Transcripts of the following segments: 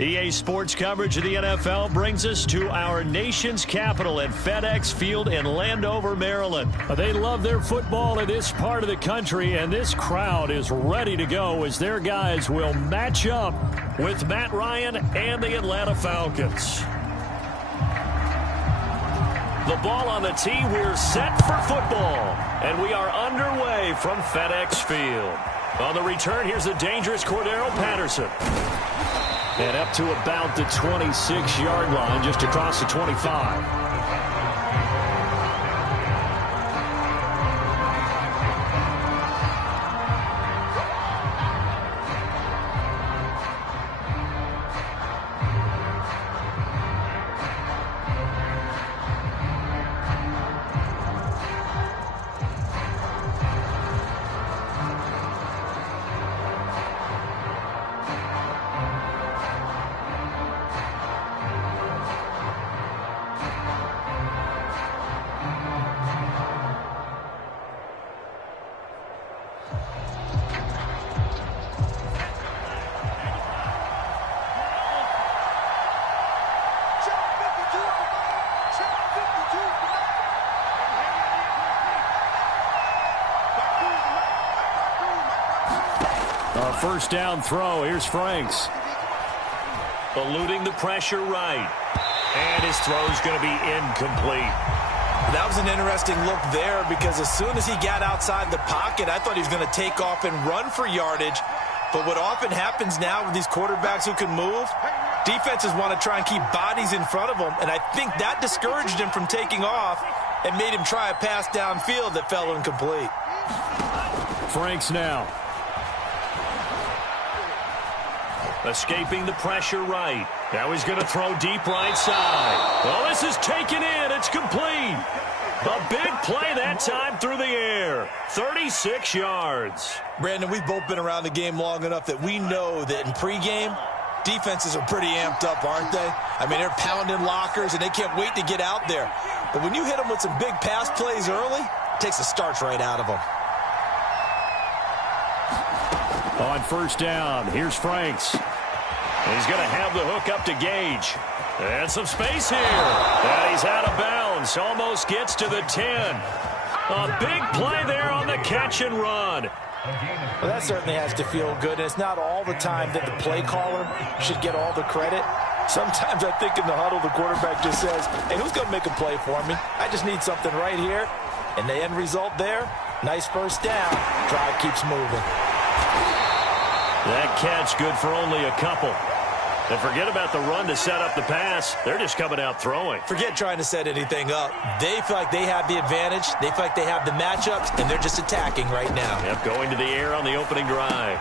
EA Sports coverage of the NFL brings us to our nation's capital at FedEx Field in Landover, Maryland. They love their football in this part of the country, and this crowd is ready to go as their guys will match up with Matt Ryan and the Atlanta Falcons. The ball on the tee, we're set for football, and we are underway from FedEx Field. On the return, here's the dangerous Cordero Patterson. And up to about the 26-yard line, just across the 25. First down throw. Here's Franks. Eluding the pressure right. And his throw's going to be incomplete. That was an interesting look there because as soon as he got outside the pocket, I thought he was going to take off and run for yardage. But what often happens now with these quarterbacks who can move, defenses want to try and keep bodies in front of them. And I think that discouraged him from taking off and made him try a pass downfield that fell incomplete. Franks now. Escaping the pressure right. Now he's going to throw deep right side. Well, this is taken in. It's complete. A big play that time through the air. 36 yards. Brandon, we've both been around the game long enough that we know that in pregame, defenses are pretty amped up, aren't they? I mean, they're pounding lockers, and they can't wait to get out there. But when you hit them with some big pass plays early, it takes the starch right out of them. On first down, here's Franks. He's going to have the hook up to Gage. And some space here. And he's out of bounds. Almost gets to the 10. A big play there on the catch and run. Well, that certainly has to feel good. And it's not all the time that the play caller should get all the credit. Sometimes I think in the huddle, the quarterback just says, hey, who's going to make a play for me? I just need something right here. And the end result there, nice first down. Drive keeps moving. That catch good for only a couple. And forget about the run to set up the pass. They're just coming out throwing. Forget trying to set anything up. They feel like they have the advantage. They feel like they have the matchups, and they're just attacking right now. Yep, going to the air on the opening drive.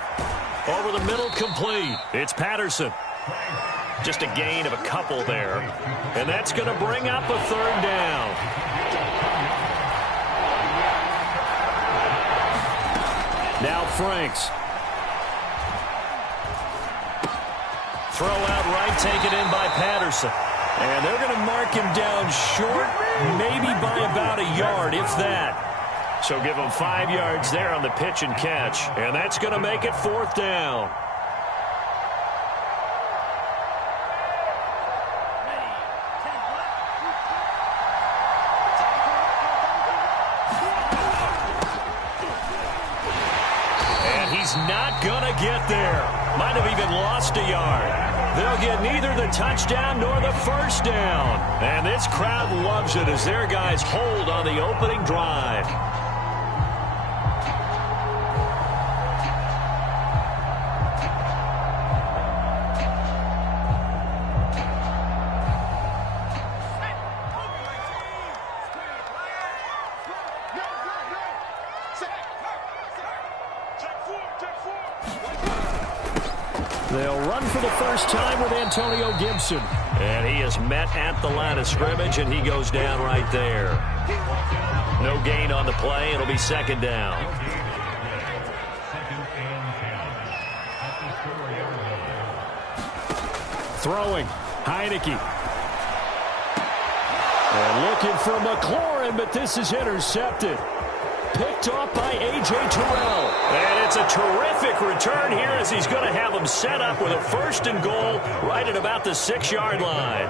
Over the middle, complete. It's Patterson. Just a gain of a couple there. And that's going to bring up a third down. Now Franks. Throw out right, taken in by Patterson. And they're going to mark him down short, maybe by about a yard, if that. So give him 5 yards there on the pitch and catch. And that's going to make it fourth down. And he's not going to get there. Might have even lost a yard. They'll get neither the touchdown nor the first down. And this crowd loves it as their guys hold on the opening drive. They'll run for the first time with Antonio Gibson. And he is met at the line of scrimmage, and he goes down right there. No gain on the play. It'll be second down. Throwing. Heineke. And looking for McLaurin, but this is intercepted. picked off by A.J. Terrell. And it's a terrific return here as he's going to have him set up with a 1st and goal right at about the 6-yard line.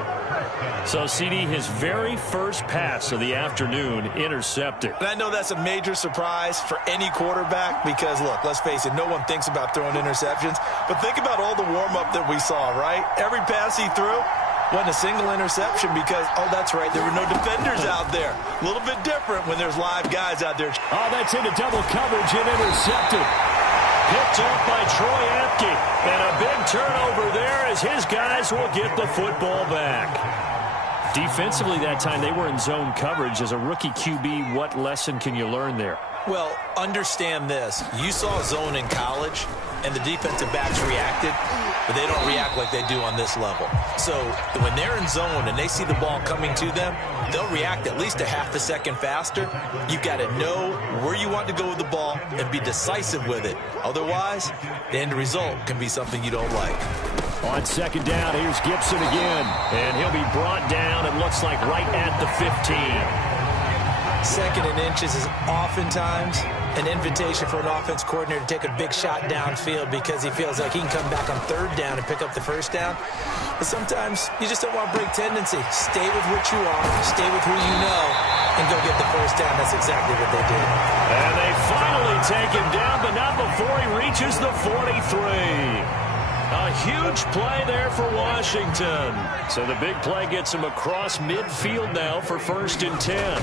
So, CD, his very first pass of the afternoon intercepted. And I know that's a major surprise for any quarterback because, look, let's face it, no one thinks about throwing interceptions. But think about all the warm-up that we saw, right? Every pass he threw wasn't a single interception because, oh, that's right, there were no defenders out there. A little bit different when there's live guys out there. Oh, that's into double coverage and intercepted. Picked up by Troy Apke. And a big turnover there as his guys will get the football back. Defensively that time, they were in zone coverage. As a rookie QB, what lesson can you learn there? Well, understand this. You saw zone in college, and the defensive backs reacted, but they don't react like they do on this level. So when they're in zone and they see the ball coming to them, they'll react at least a half a second faster. You've got to know where you want to go with the ball and be decisive with it. Otherwise, the end result can be something you don't like. On 2nd down, here's Gibson again. And he'll be brought down, it looks like, right at the 15. 2nd and inches is oftentimes an invitation for an offense coordinator to take a big shot downfield because he feels like he can come back on 3rd down and pick up the 1st down. But sometimes you just don't want to break tendency. Stay with what you are, stay with who you know, and go get the 1st down. That's exactly what they did. And they finally take him down, but not before he reaches the 43. A huge play there for Washington. So the big play gets him across midfield now for 1st and 10.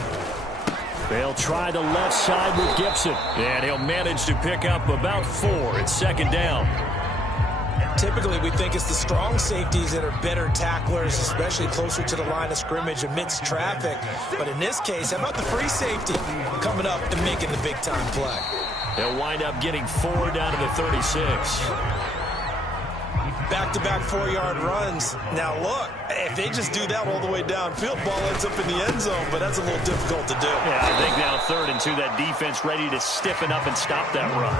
They'll try the left side with Gibson. And he'll manage to pick up about 4 at 2nd down. Typically, we think it's the strong safeties that are better tacklers, especially closer to the line of scrimmage amidst traffic. But in this case, how about the free safety coming up and making the big-time play? They'll wind up getting 4 down to the 36. Back-to-back 4-yard runs. Now, look, if they just do that all the way downfield, ball ends up in the end zone, but that's a little difficult to do. Yeah, I think now 3rd and 2, that defense ready to stiffen up and stop that run.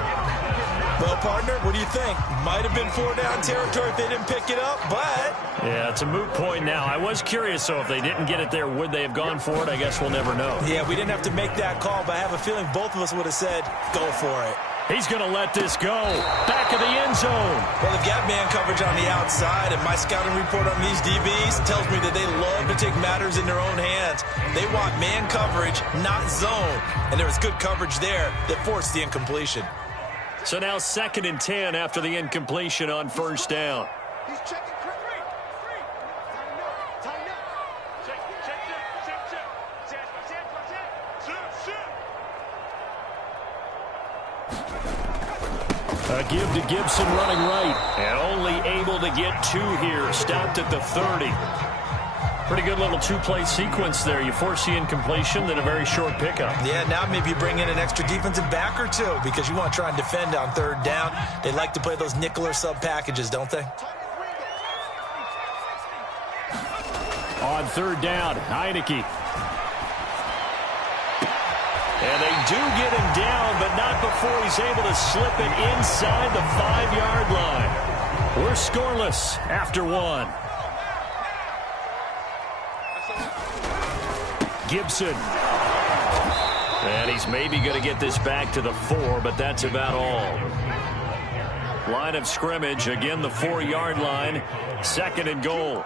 Well, partner, what do you think? Might have been 4-down territory if they didn't pick it up, but... Yeah, it's a moot point now. I was curious, so if they didn't get it there, would they have gone for it? I guess we'll never know. Yeah, we didn't have to make that call, but I have a feeling both of us would have said, go for it. He's going to let this go. Back of the end zone. Well, they've got man coverage on the outside, and my scouting report on these DBs tells me that they love to take matters in their own hands. They want man coverage, not zone. And there was good coverage there that forced the incompletion. So now 2nd and 10 after the incompletion on 1st down. He's checking. A give to Gibson running right. And only able to get 2 here. Stopped at the 30. Pretty good little 2-play sequence there. You force the incompletion, then a very short pickup. Yeah, now maybe you bring in an extra defensive back or 2 because you want to try and defend on 3rd down. They like to play those nickel or sub packages, don't they? On 3rd down, Heineke. And they do get him down, but not before he's able to slip it inside the 5-yard line. We're scoreless after 1. Gibson. And he's maybe going to get this back to the 4, but that's about all. Line of scrimmage, again the 4-yard line. 2nd and goal.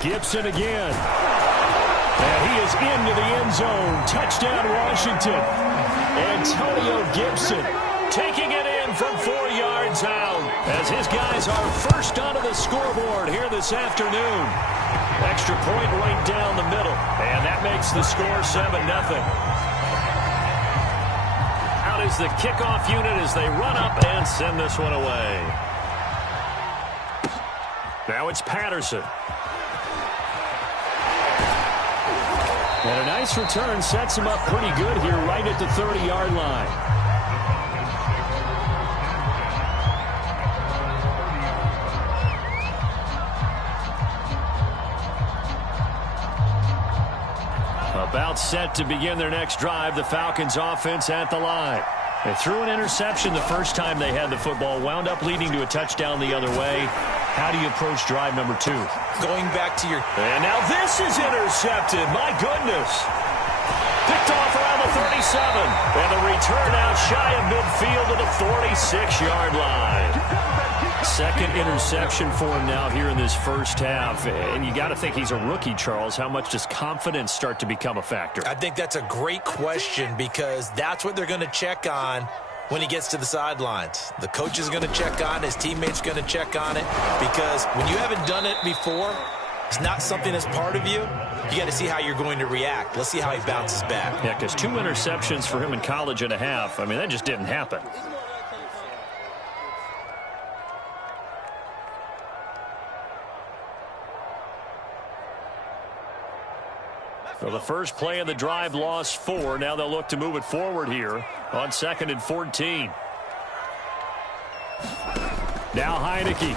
Gibson again. And he is into the end zone. Touchdown, Washington. Antonio Gibson taking it in from 4 yards out as his guys are first onto the scoreboard here this afternoon. Extra point right down the middle. And that makes the score 7-0. Out is the kickoff unit as they run up and send this one away. Now it's Patterson. And a nice return sets him up pretty good here right at the 30-yard line. About set to begin their next drive, the Falcons offense at the line. They threw an interception the first time they had the football, wound up leading to a touchdown the other way. How do you approach drive number 2? Going back to your... And now this is intercepted. My goodness. Picked off around the 37. And the return out shy of midfield to the 46-yard line. Second interception for him now here in this first half. And you got to think he's a rookie, Charles. How much does confidence start to become a factor? I think that's a great question because that's what they're going to check on when he gets to the sidelines. The coach is going to check on it. His teammates going to check on it because when you haven't done it before, it's not something that's part of you. You got to see how you're going to react. Let's see how he bounces back. Yeah, because 2 interceptions for him in college and a half. I mean, that just didn't happen. So the first play of the drive lost 4. Now they'll look to move it forward here on 2nd and 14. Now Heineke.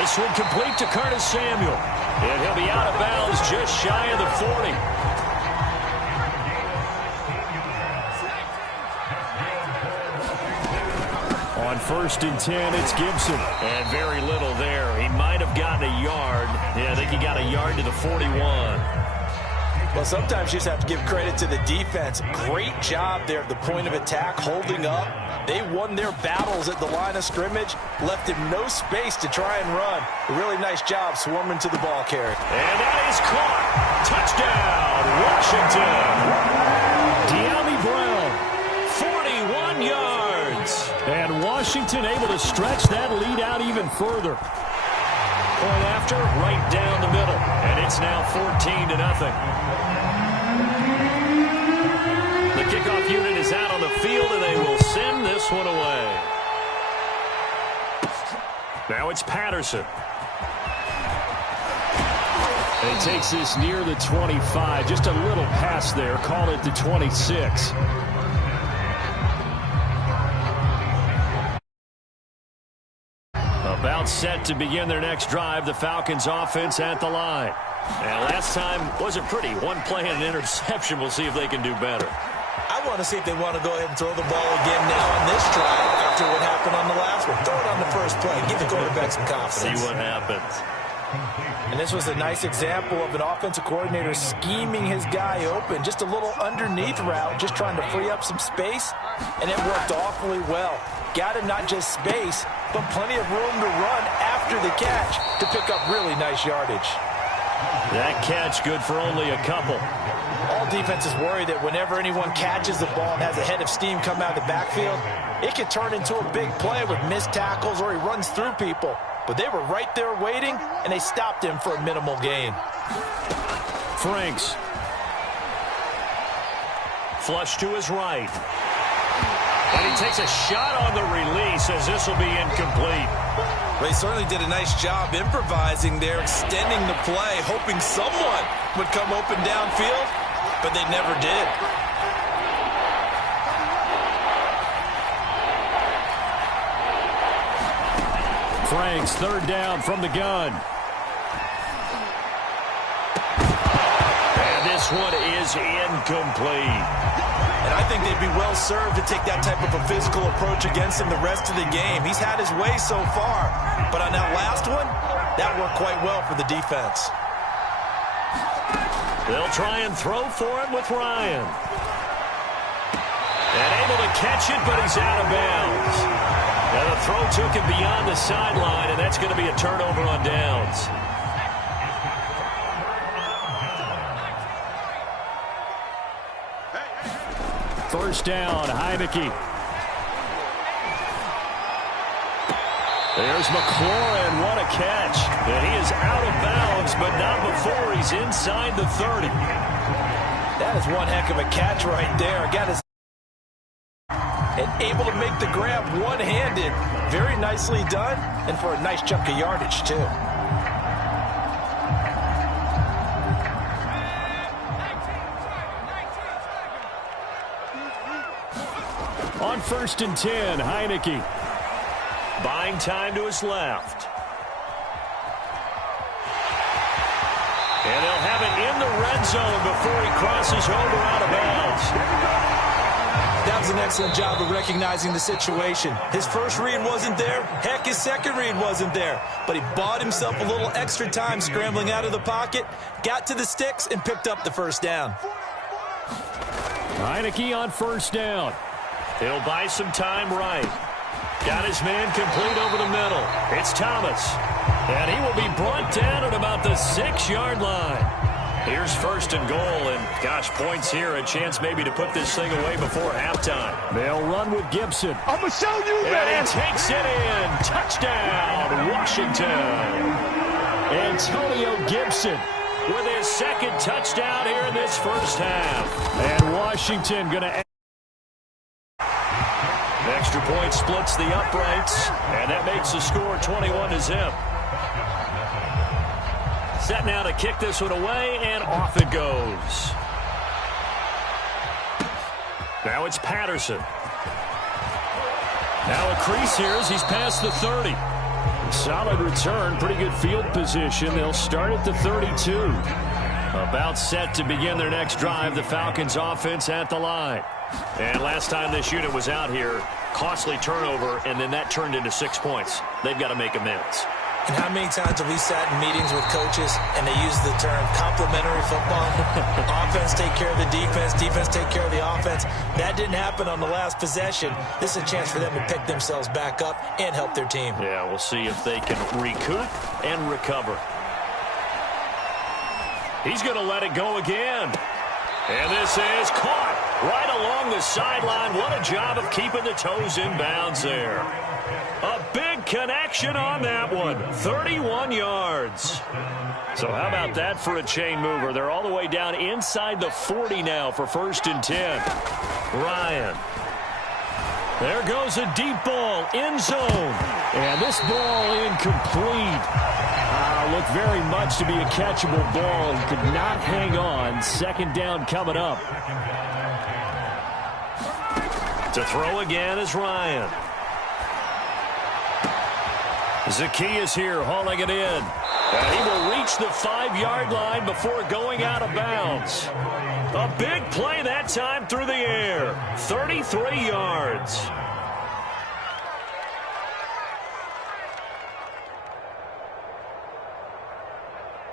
This one complete to Curtis Samuel. And he'll be out of bounds just shy of the 40. On 1st and 10, it's Gibson. And very little there. He might have gotten a yard. Yeah, I think he got a yard to the 41. Well, sometimes you just have to give credit to the defense. Great job there at the point of attack, holding up. They won their battles at the line of scrimmage, left him no space to try and run. A really nice job swarming to the ball carrier. And that is caught. Touchdown, Washington. De'Ami Brown, 41 yards. And Washington able to stretch that lead out even further. Point after, right down the middle. And it's now 14-0. The kickoff unit is out on the field, and they will send this one away. Now it's Patterson. And he takes this near the 25. Just a little pass there. Call it the 26. About set to begin their next drive. The Falcons offense at the line. And last time wasn't pretty. One play and an interception. We'll see if they can do better. I want to see if they want to go ahead and throw the ball again now on this drive after what happened on the last one. Throw it on the first play. Give the quarterback some confidence. See what happens. And this was a nice example of an offensive coordinator scheming his guy open. Just a little underneath route, just trying to free up some space. And it worked awfully well. Got him not just space, but plenty of room to run after the catch to pick up really nice yardage. That catch good for only a couple. All defenses worry that whenever anyone catches the ball and has a head of steam come out of the backfield, it can turn into a big play with missed tackles or he runs through people. But they were right there waiting, and they stopped him for a minimal gain. Franks. Flush to his right. And he takes a shot on the release as this will be incomplete. They certainly did a nice job improvising there, extending the play, hoping someone would come open downfield, but they never did. Franks, 3rd down from the gun. And this one is incomplete. And I think they'd be well served to take that type of a physical approach against him the rest of the game. He's had his way so far, but on that last one, that worked quite well for the defense. They'll try and throw for it with Ryan. And able to catch it, but he's out of bounds. Now the throw took him beyond the sideline, and that's going to be a turnover on downs. First down, Heineke. There's McLaurin. What a catch. And he is out of bounds, but not before he's inside the 30. That is one heck of a catch right there. Got his and able to make the grab one-handed. Very nicely done, and for a nice chunk of yardage, too. On 1st and 10, Heineke. Buying time to his left. And they'll have it in the red zone before he crosses over out of bounds. That was an excellent job of recognizing the situation. His first read wasn't there. Heck, his second read wasn't there. But he bought himself a little extra time scrambling out of the pocket, got to the sticks, and picked up the first down. Heinicke on first down. He'll buy some time right. Got his man complete over the middle. It's Thomas. And he will be brought down at about the 6-yard line. Here's first and goal, and gosh, points here, a chance maybe to put this thing away before halftime. They'll run with Gibson. I'm going to show you, man. And he takes it in. Touchdown, Washington. Antonio Gibson with his second touchdown here in this first half. And Washington going to... Extra point splits the uprights, and that makes the score 21-0. Set now to kick this one away, and off it goes. Now it's Patterson. Now a crease here as he's past the 30. Solid return, pretty good field position. They'll start at the 32. About set to begin their next drive, the Falcons offense at the line. And last time this unit was out here, costly turnover, and then that turned into 6 points. They've got to make amends. And how many times have we sat in meetings with coaches and they use the term complementary football? Offense take care of the defense, defense take care of the offense. That didn't happen on the last possession. This is a chance for them to pick themselves back up and help their team. Yeah, we'll see if they can recoup and recover. He's going to let it go again. And this is caught right along the sideline. What a job of keeping the toes in bounds there. A big connection on that one. 31 yards. So how about that for a chain mover? They're all the way down inside the 40 now for first and 10. Ryan. There goes a deep ball, end zone. And this ball incomplete. Looked very much to be a catchable ball. He could not hang on. Second down coming up. To throw again is Ryan. Zacchaeus here hauling it in. And he will reach the 5-yard line before going out of bounds. A big play that time through the air. 33 yards.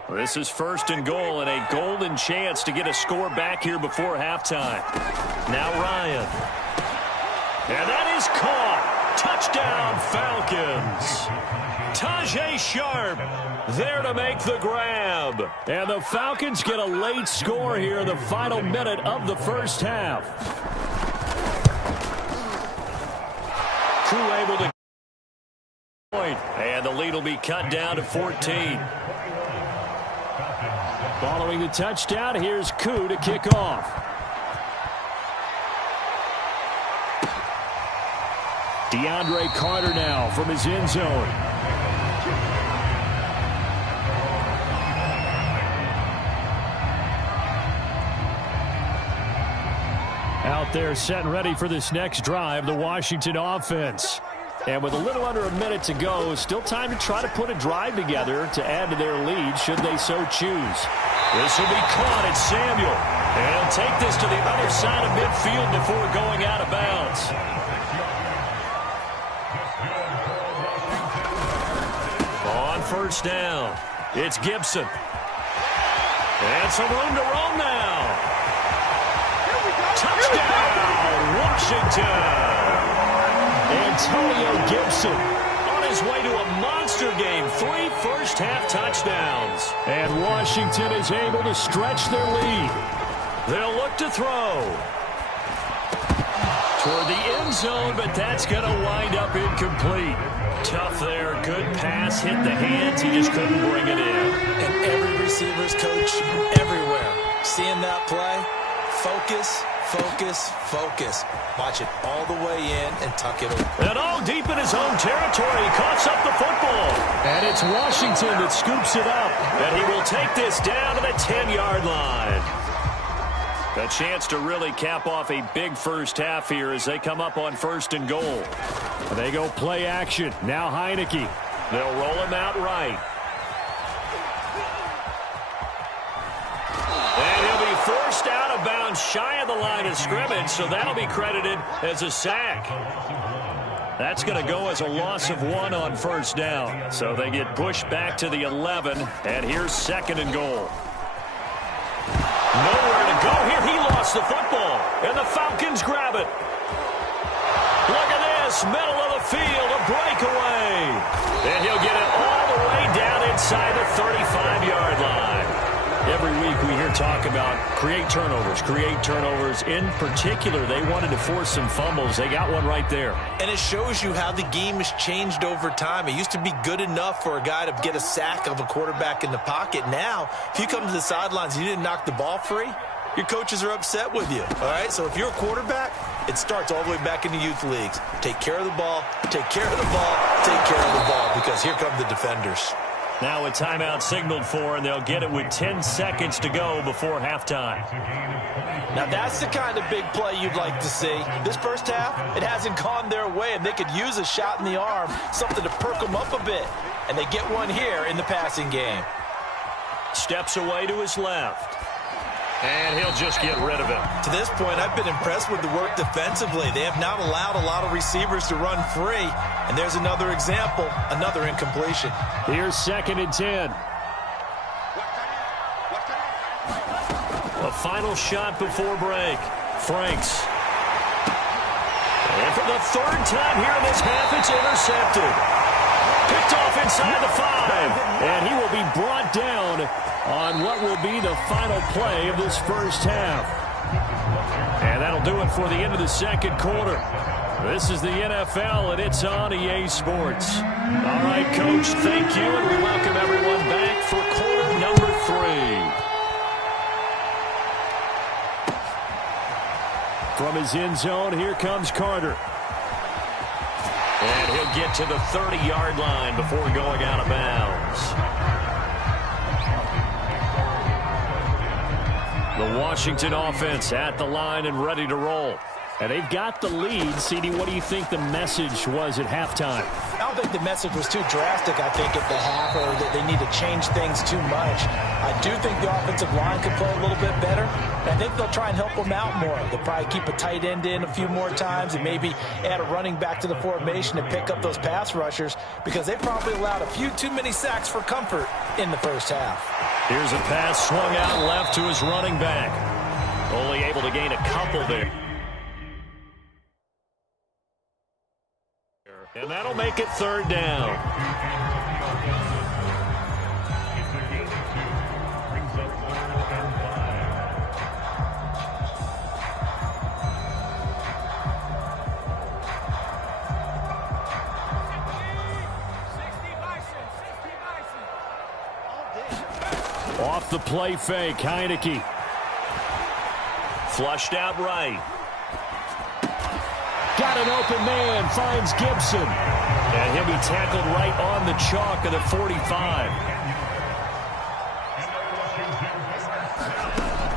This is first and goal and a golden chance to get a score back here before halftime. Now Ryan. And that is caught. Touchdown, Falcons. Tajae Sharpe there to make the grab. And the Falcons get a late score here in the final minute of the first half. Crew able to point. And the lead will be cut down to 14. Following the touchdown, here's Koo to kick off. DeAndre Carter now from his end zone. Out there set and ready for this next drive, the Washington offense. And with a little under a minute to go, still time to try to put a drive together to add to their lead should they so choose. This will be caught at Samuel. And he'll take this to the other side of midfield before going out of bounds. On first down, it's Gibson. And some room to roam now. Touchdown, Washington. Antonio Gibson on his way to a monster game. 3 first-half touchdowns. And Washington is able to stretch their lead. They'll look to throw. Toward the end zone, but that's going to wind up incomplete. Tough there. Good pass. Hit the hands. He just couldn't bring it in. And every receiver's coach everywhere. Seeing that play, focus, focus, focus. Watch it all the way in and tuck it away. And all deep in his own territory, he coughs up the football. And it's Washington that scoops it up. And he will take this down to the 10-yard line. A chance to really cap off a big first half here as they come up on first and goal. They go play action. Now Heinicke. They'll roll him out right. And he'll be forced out out of bounds shy of the line of scrimmage, so that'll be credited as a sack. That's going to go as a loss of 1 on first down. So they get pushed back to the 11, and here's 2nd and goal. Nowhere to go here. He lost the football, and the Falcons grab it. Look at this, middle of the field, a breakaway. And he'll get it all the way down inside the 35-yard line. Every week we hear talk about create turnovers. In particular, they wanted to force some fumbles. They got one right there. And it shows you how the game has changed over time. It used to be good enough for a guy to get a sack of a quarterback in the pocket. Now, if you come to the sidelines and you didn't knock the ball free, your coaches are upset with you. All right, so if you're a quarterback, it starts all the way back in the youth leagues. Take care of the ball, take care of the ball, take care of the ball, because here come the defenders. Now a timeout signaled for, and they'll get it with 10 seconds to go before halftime. Now that's the kind of big play you'd like to see. This first half, it hasn't gone their way, and they could use a shot in the arm, something to perk them up a bit. And they get one here in the passing game. Steps away to his left. And he'll just get rid of it. To this point, I've been impressed with the work defensively. They have not allowed a lot of receivers to run free. And there's another example, another incompletion. Here's 2nd and 10. A final shot before break. Franks. And for the 3rd time here in this half, it's intercepted. Picked off inside the 5. And he will be brought down on what will be the final play of this first half. And that'll do it for the end of the 2nd quarter. This is the NFL, and it's on EA Sports. All right, Coach, thank you, and we welcome everyone back for quarter number 3. From his end zone, here comes Carter. And he'll get to the 30-yard line before going out of bounds. The Washington offense at the line and ready to roll. And they've got the lead. CD, what do you think the message was at halftime? I don't think the message was too drastic, I think, at the half, or that they need to change things too much. I do think the offensive line could play a little bit better. And I think they'll try and help them out more. They'll probably keep a tight end in a few more times and maybe add a running back to the formation and pick up those pass rushers, because they probably allowed a few too many sacks for comfort in the first half. Here's a pass swung out left to his running back. Only able to gain a couple there. And that'll make it 3rd down. Off the play fake, Heineke. Flushed out right. Got an open man, finds Gibson. And he'll be tackled right on the chalk of the 45.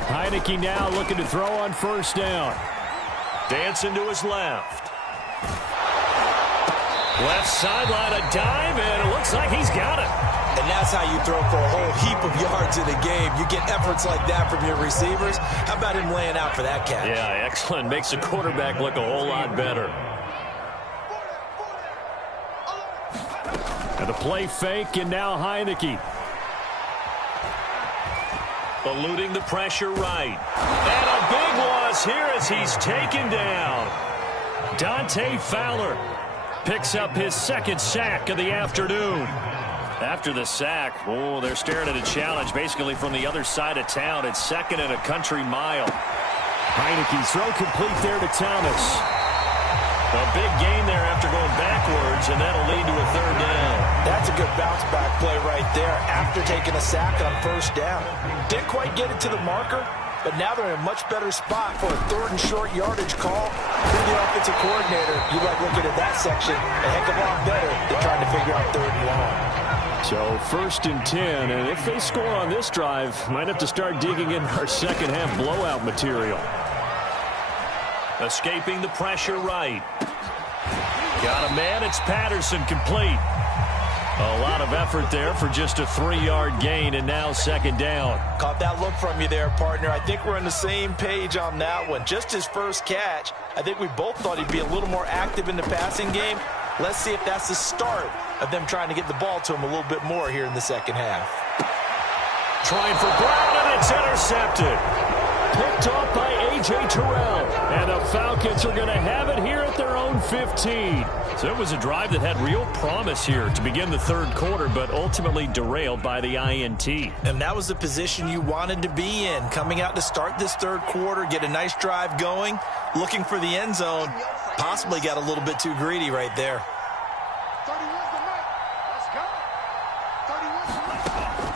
Heineke now looking to throw on first down. Dancing to his left. Left sideline, a dive, and it looks like he's got it. And that's how you throw for a whole heap of yards in a game. You get efforts like that from your receivers. How about him laying out for that catch? Yeah, excellent. Makes the quarterback look a whole lot better. And the play fake, and now Heineke. Eluding the pressure right. And a big loss here as he's taken down. Dante Fowler picks up his 2nd sack of the afternoon. After the sack, they're staring at a challenge basically from the other side of town. It's 2nd and a country mile. Heineke's throw complete there to Thomas. A big gain there after going backwards, and that'll lead to a 3rd down. That's a good bounce-back play right there after taking a sack on first down. Didn't quite get it to the marker, but now they're in a much better spot for a 3rd and short yardage call. You're the offensive coordinator. You like looking at that section a heck of a lot better than trying to figure out 3rd and long. So 1st and 10, and if they score on this drive, might have to start digging in our second half blowout material. Escaping the pressure right. Got a man, it's Patterson complete. A lot lot of effort there for just a 3-yard gain, and now second down. Caught that look from you there, partner. I think we're on the same page on that one. Just his first catch. I think we both thought he'd be a little more active in the passing game. Let's see if that's the start of them trying to get the ball to him a little bit more here in the second half. Trying for Brown, and it's intercepted. Picked off by A.J. Terrell. And the Falcons are going to have it here at their own 15. So it was a drive that had real promise here to begin the third quarter, but ultimately derailed by the INT. And that was the position you wanted to be in. Coming out to start this third quarter, get a nice drive going, looking for the end zone. Possibly got a little bit too greedy right there.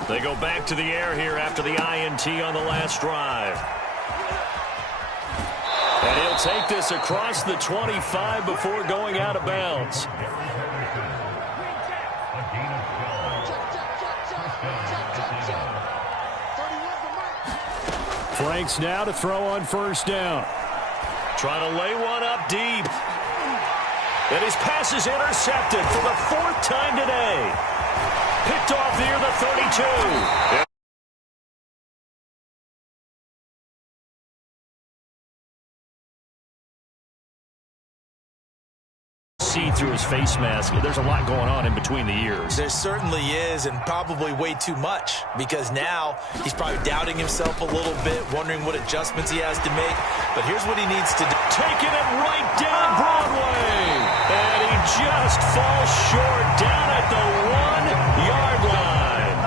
They go back to the air here after the INT on the last drive. And he'll take this across the 25 before going out of bounds. Franks now to throw on first down. Trying to lay one up deep. And his pass is intercepted for the 4th time today. Picked off near the 32. See through his face mask. There's a lot going on in between the ears. There certainly is, and probably way too much, because now he's probably doubting himself a little bit, wondering what adjustments he has to make. But here's what he needs to do. Taking it right down Broadway. And he just falls short down at the 1-yard line.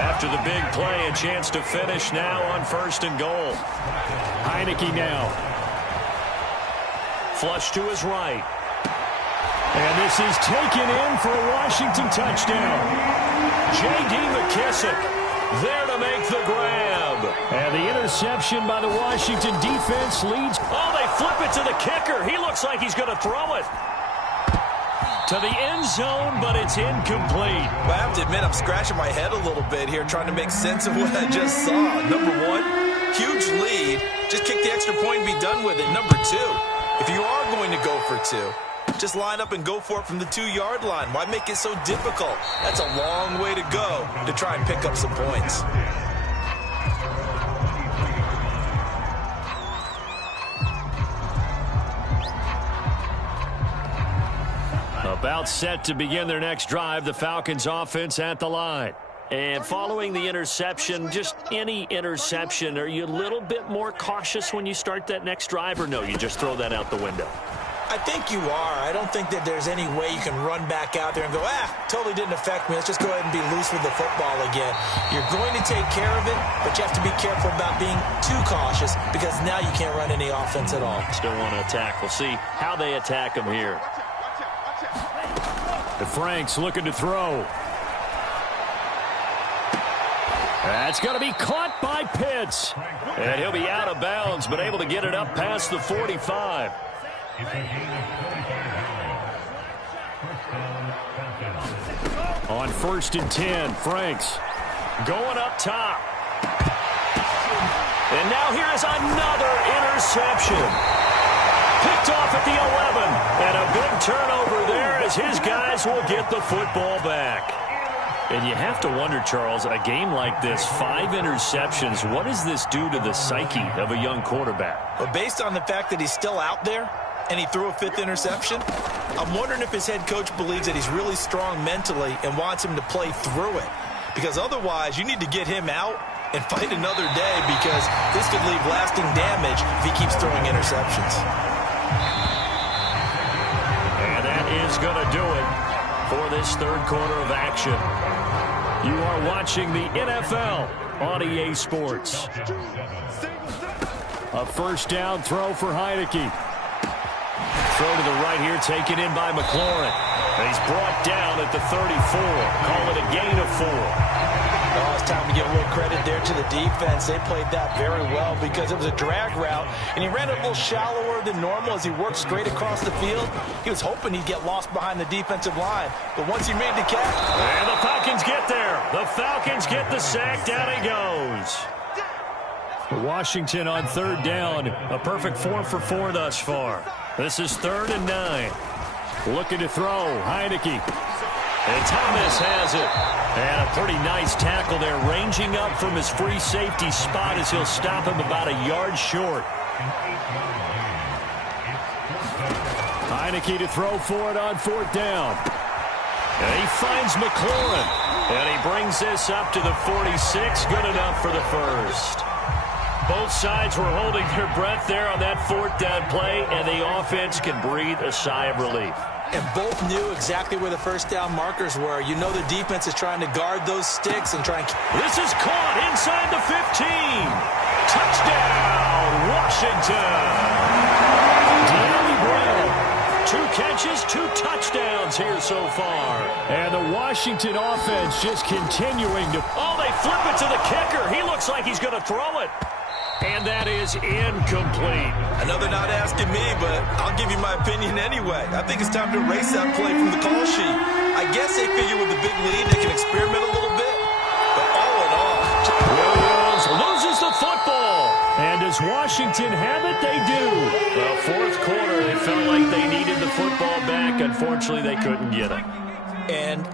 After the big play, a chance to finish now on first and goal. Heineke now. Flush to his right. And this is taken in for a Washington touchdown. J.D. McKissick there to make the grab. And the interception by the Washington defense leads. Oh, they flip it to the kicker. He looks like he's going to throw it to the end zone, but it's incomplete. Well, I have to admit, I'm scratching my head a little bit here, trying to make sense of what I just saw. Number one, huge lead. Just kick the extra point and be done with it. Number two, if you are going to go for two, just line up and go for it from the 2-yard line. Why make it so difficult? That's a long way to go to try and pick up some points. About set to begin their next drive, the Falcons offense at the line. And following the interception, just any interception, are you a little bit more cautious when you start that next drive, or no, you just throw that out the window? I think you are. I don't think that there's any way you can run back out there and go, totally didn't affect me. Let's just go ahead and be loose with the football again. You're going to take care of it, but you have to be careful about being too cautious, because now you can't run any offense at all. Still want to attack. We'll see how they attack him here. The Franks looking to throw. That's going to be caught by Pitts. And he'll be out of bounds, but able to get it up past the 45. On first and 10, Franks going up top. And now here is another interception. Picked off at the 11. And a big turnover there as his guys will get the football back. And you have to wonder, Charles, a game like this, 5 interceptions, what does this do to the psyche of a young quarterback? Well, based on the fact that he's still out there and he threw a 5th interception, I'm wondering if his head coach believes that he's really strong mentally and wants him to play through it. Because otherwise, you need to get him out and fight another day, because this could leave lasting damage if he keeps throwing interceptions. And that is going to do it for this third quarter of action. You are watching the NFL on EA Sports. A first down throw for Heineke. Throw to the right here, taken in by McLaurin. And he's brought down at the 34. Call it a gain of 4. Oh, it's time to give a little credit there to the defense. They played that very well, because it was a drag route, and he ran it a little shallower than normal as he worked straight across the field. He was hoping he'd get lost behind the defensive line, but once he made the catch... And the Falcons get there. The Falcons get the sack. Down he goes. Washington on third down. A perfect 4 for 4 thus far. This is 3rd and 9. Looking to throw. Heineke. And Thomas has it. And a pretty nice tackle there, ranging up from his free safety spot as he'll stop him about a yard short. Heineke to throw for it on 4th down. And he finds McLaurin. And he brings this up to the 46. Good enough for the first. Both sides were holding their breath there on that 4th down play, and the offense can breathe a sigh of relief. And both knew exactly where the first down markers were. You know the defense is trying to guard those sticks and try and... This is caught inside the 15. Touchdown, Washington. Dyami Brown, 2 catches, 2 touchdowns here so far. And the Washington offense just continuing to... Oh, they flip it to the kicker. He looks like he's going to throw it. And that is incomplete. I know they're not asking me, but I'll give you my opinion anyway. I think it's time to erase that play from the call sheet. I guess they figure with the big lead they can experiment a little bit. But all in all... Williams loses the football. And does Washington have it? They do. Well, 4th quarter, they felt like they needed the football back. Unfortunately, they couldn't get it. And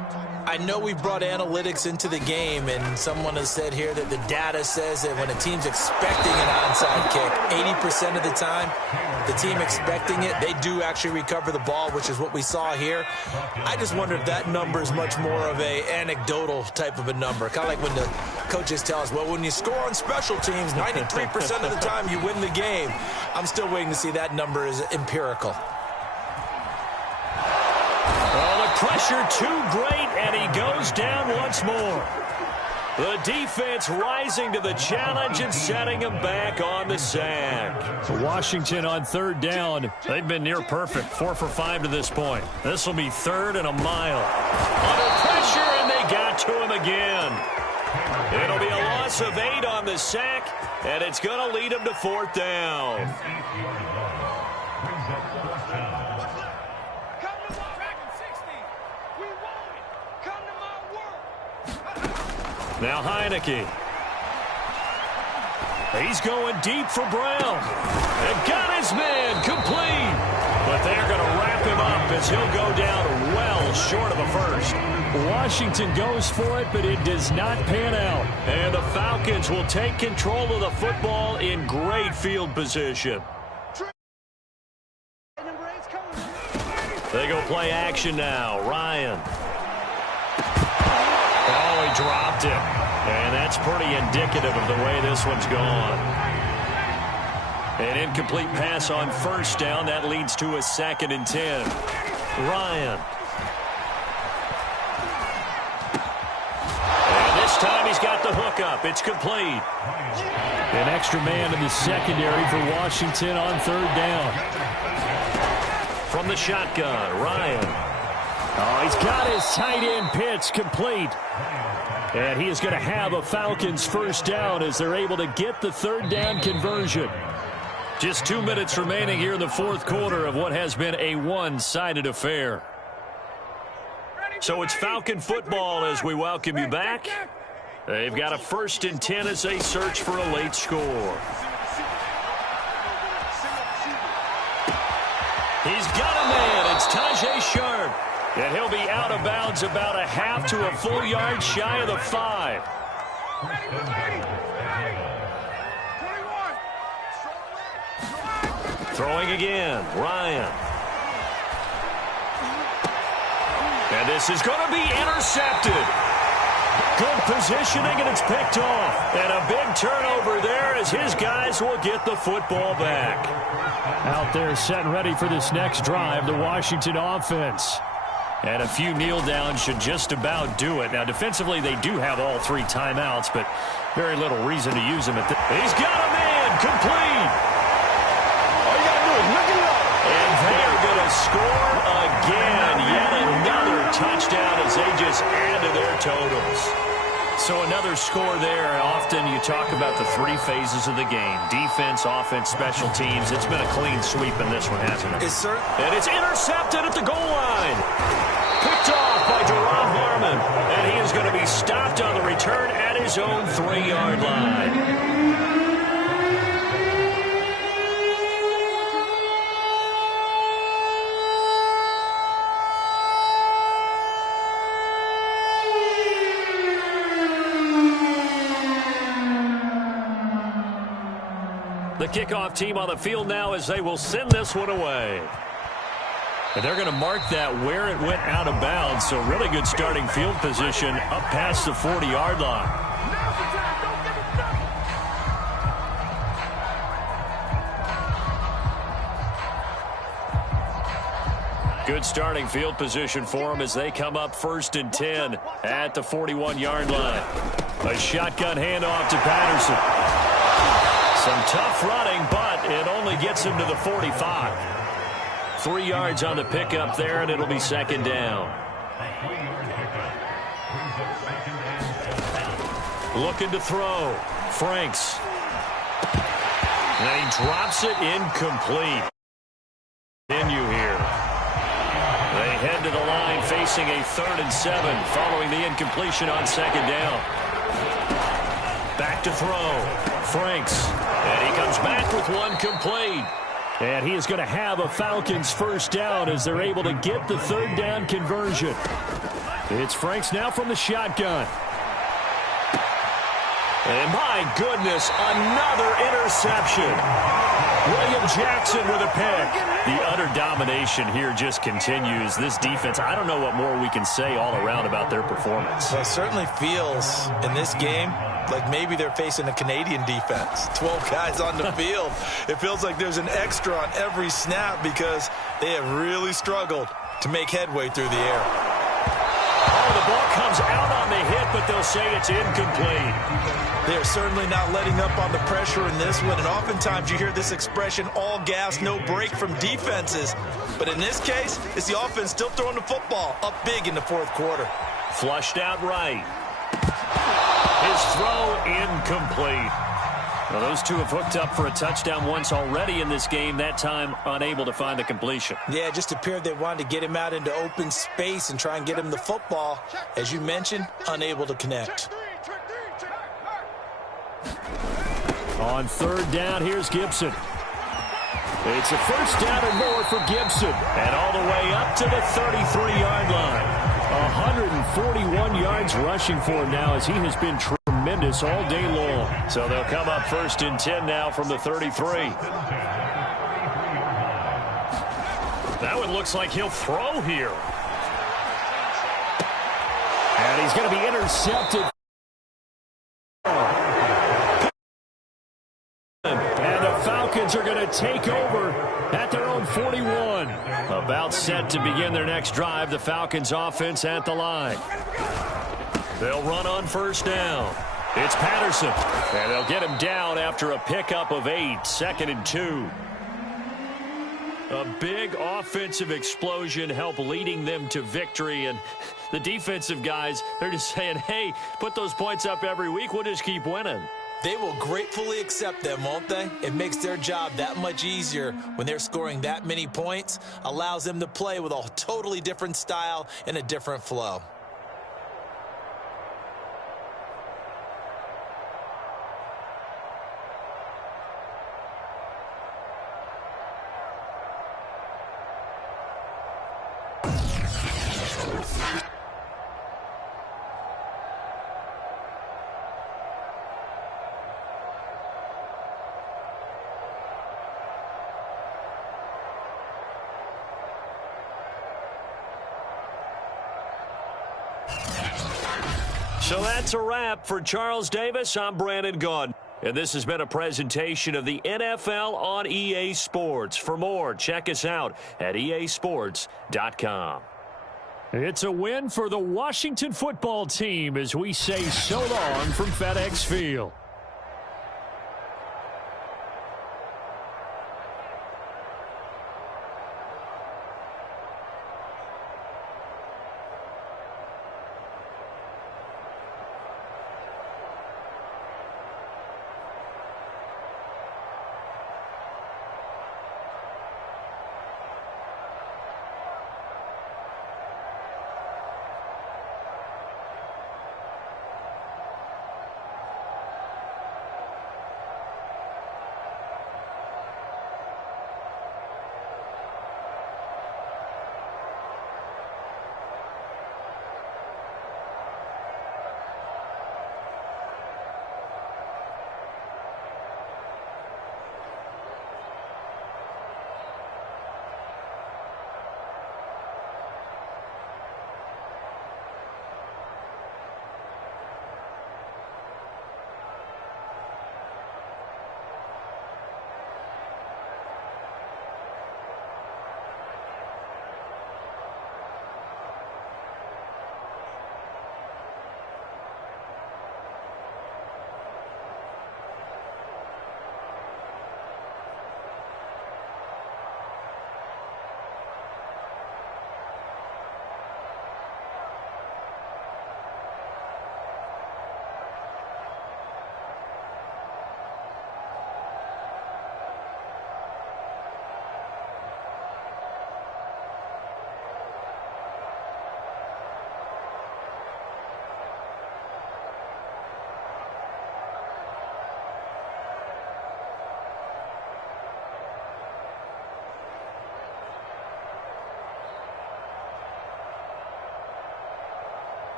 I know we brought analytics into the game, and someone has said here that the data says that when a team's expecting an onside kick, 80% of the time, the team expecting it, they do actually recover the ball, which is what we saw here. I just wonder if that number is much more of a anecdotal type of a number. Kind of like when the coaches tell us, well, when you score on special teams, 93% of the time you win the game. I'm still waiting to see that number is empirical. Pressure too great, and he goes down once more. The defense rising to the challenge and setting him back on the sack. Washington on 3rd down. They've been near perfect, 4 for 5 to this point. This will be 3rd and a mile. Under pressure, and they got to him again. It'll be a loss of 8 on the sack, and it's going to lead him to 4th down. Now Heineke. He's going deep for Brown. And got his man complete. But they're going to wrap him up as he'll go down well short of a first. Washington goes for it, but it does not pan out. And the Falcons will take control of the football in great field position. They go play action now. Ryan. Oh, he dropped it. And that's pretty indicative of the way this one's gone. An incomplete pass on 1st down. That leads to a 2nd and 10. Ryan. And this time he's got the hook up. It's complete. An extra man in the secondary for Washington on 3rd down. From the shotgun, Ryan. Oh, he's got his tight end pitch complete. And he is going to have a Falcons 1st down as they're able to get the 3rd down conversion. Just 2 minutes remaining here in the 4th quarter of what has been a one-sided affair. So it's Falcon football as we welcome you back. They've got a 1st and 10 as they search for a late score. He's got a man. It's Tajae Sharpe. And he'll be out of bounds about a half to a full yard shy of the 5. Throwing again, Ryan. And this is going to be intercepted. Good positioning, and it's picked off. And a big turnover there as his guys will get the football back. Out there set and ready for this next drive, the Washington offense. And a few kneel downs should just about do it. Now, defensively, they do have all 3 timeouts, but very little reason to use them. He's got a man complete. All you got to do is look it up. And they are going to score again. Yet another touchdown as they just add to their totals. So another score there. Often you talk about the 3 phases of the game. Defense, offense, special teams. It's been a clean sweep in this one, hasn't it? And it's intercepted at the goal line. Picked off by Duron Harmon. And he is going to be stopped on the return at his own 3-yard line. The kickoff team on the field now as they will send this one away. And they're going to mark that where it went out of bounds. So really good starting field position up past the 40-yard line. Good starting field position for them as they come up 1st and 10 at the 41-yard line. A shotgun handoff to Patterson. Some tough running, but it only gets him to the 45. 3 yards on the pickup there, and it'll be 2nd down. Looking to throw. Franks. And he drops it incomplete. Continue here. They head to the line facing a 3rd and 7 following the incompletion on 2nd down. Back to throw. Franks. And he comes back with one complete. And he is going to have a Falcons 1st down as they're able to get the 3rd down conversion. It's Franks now from the shotgun. And my goodness, another interception. William Jackson with a pick. The utter domination here just continues. This defense, I don't know what more we can say all around about their performance. Well, it certainly feels in this game like maybe they're facing a Canadian defense. 12 guys on the field. It feels like there's an extra on every snap because they have really struggled to make headway through the air. Oh, the ball comes out on the hit, but they'll say it's incomplete. They're certainly not letting up on the pressure in this one, and oftentimes you hear this expression, all gas, no break from defenses. But in this case, it's the offense still throwing the football up big in the 4th quarter. Flushed out right. His throw incomplete. Well, those two have hooked up for a touchdown once already in this game, that time unable to find the completion. Yeah, it just appeared they wanted to get him out into open space and try and get him the football. As you mentioned, unable to connect. On 3rd down, here's Gibson. It's a 1st down and more for Gibson. And all the way up to the 33-yard line. 141 yards rushing for him now as he has been tremendous all day long. So they'll come up 1st and 10 now from the 33. That one looks like he'll throw here. And he's going to be intercepted. And the Falcons are going to take over at their own 41. About set to begin their next drive, the Falcons offense at the line. They'll run on 1st down. It's Patterson. And they'll get him down after a pickup of 8, 2nd and 2. A big offensive explosion helped leading them to victory. And the defensive guys, they're just saying, hey, put those points up every week. We'll just keep winning. They will gratefully accept them, won't they? It makes their job that much easier when they're scoring that many points. Allows them to play with a totally different style and a different flow. So that's a wrap for Charles Davis. I'm Brandon Gaudin. And this has been a presentation of the NFL on EA Sports. For more, check us out at easports.com. It's a win for the Washington football team as we say so long from FedEx Field.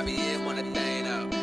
I be in when the thing up.